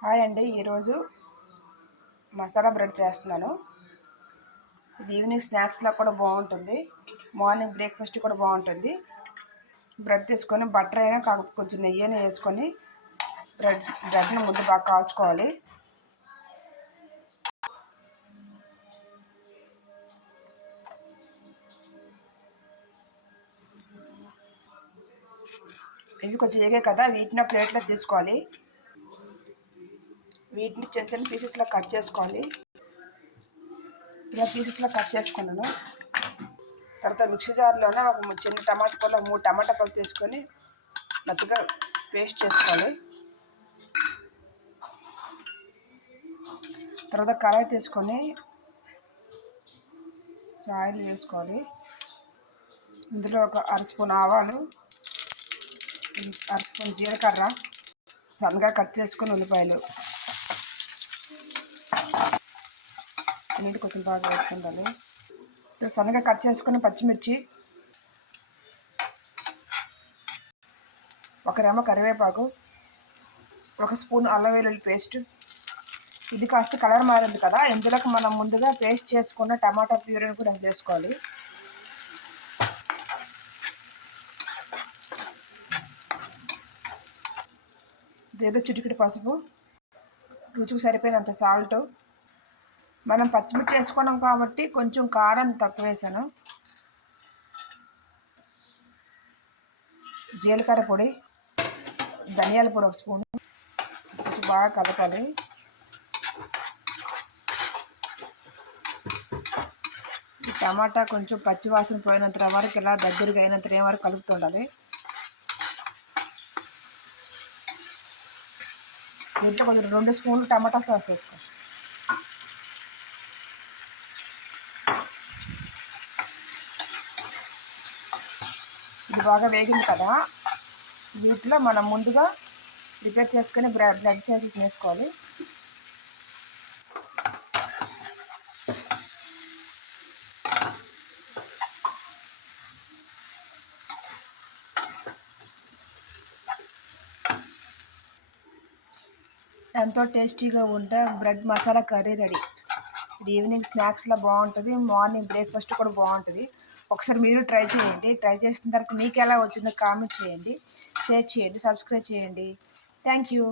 Hi అండి. ఈరోజు masala bread చేస్తున్నాను. ఇది ఈవినింగ్ స్నాక్స్లో కూడా బాగుంటుంది, మార్నింగ్ బ్రేక్ఫాస్ట్ కూడా బాగుంటుంది. బ్రెడ్ తీసుకొని బటర్ అయినా కొంచెం నెయ్యి అయినా వేసుకొని బ్రెడ్ని ముద్ద బాగా కాల్చుకోవాలి. ఇవి కొంచెం ఏగే కదా, వీటిని ప్లేట్లో తీసుకోవాలి. వీటిని చిన్న చిన్న పీసెస్లో కట్ చేసుకోవాలి. ఇలా పీసెస్లో కట్ చేసుకున్నాను. తర్వాత మిక్సీ జార్లోనే ఒక చిన్న టమాటా పళ్ళు, 3 టమాటా పళ్ళు తీసుకొని మెత్తగా పేస్ట్ చేసుకోవాలి. తర్వాత కడాయి తీసుకొని ఆయిల్ వేసుకోవాలి. ఇందులో ఒక 1/2 స్పూన్ ఆవాలు, 1/2 స్పూన్ జీలకర్ర, సన్నగా కట్ చేసుకొని ఉల్లిపాయలు, అన్నింటి కొంచెం బాగా వేసుకుంటాను. సన్నగా కట్ చేసుకుని పచ్చిమిర్చి, ఒక రెమ్మ కరివేపాకు, 1 స్పూన్ అల్లం వెల్లుల్లి పేస్ట్. ఇది కాస్త కలర్ మారింది కదా, ఇందులోకి మనం ముందుగా పేస్ట్ చేసుకున్న టమాటా ప్యూరీని కూడా వేసుకోవాలి. ఏదో చిటికెడు పసుపు, రుచికి సరిపోయినంత సాల్ట్. మనం పచ్చిమిర్చి వేసుకున్నాం కాబట్టి కొంచెం కారం తక్కువ వేసాను. జీలకర్ర పొడి, ధనియాల పొడి 1 స్పూన్. కొంచెం బాగా కలపాలి. టమాటా కొంచెం పచ్చివాసన పోయినంత వరకు ఇలా దగ్గరగా అయినంత వరకు కలుపుతుండాలి. దీంట్లో కొంచెం 2 స్పూన్లు టమాటా సాస్ వేసుకో. ఇది బాగా వేగింది కదా, వీటిలో మనం ముందుగా ప్రిపేర్ చేసుకుని బ్రెడ్ స్లైసెస్ వేసుకోవాలి. ఎంతో టేస్టీగా ఉంటే బ్రెడ్ మసాలా కర్రీ రెడీ. ఇది ఈవినింగ్ స్నాక్స్లో బాగుంటుంది, మార్నింగ్ బ్రేక్ఫాస్ట్ కూడా బాగుంటుంది. ఒకసారి మీరు ట్రై చేయండి. ట్రై చేసిన తర్వాత మీకు ఎలా వచ్చిందో కామెంట్ చేయండి, షేర్ చేయండి, సబ్స్క్రైబ్ చేయండి. Thank you.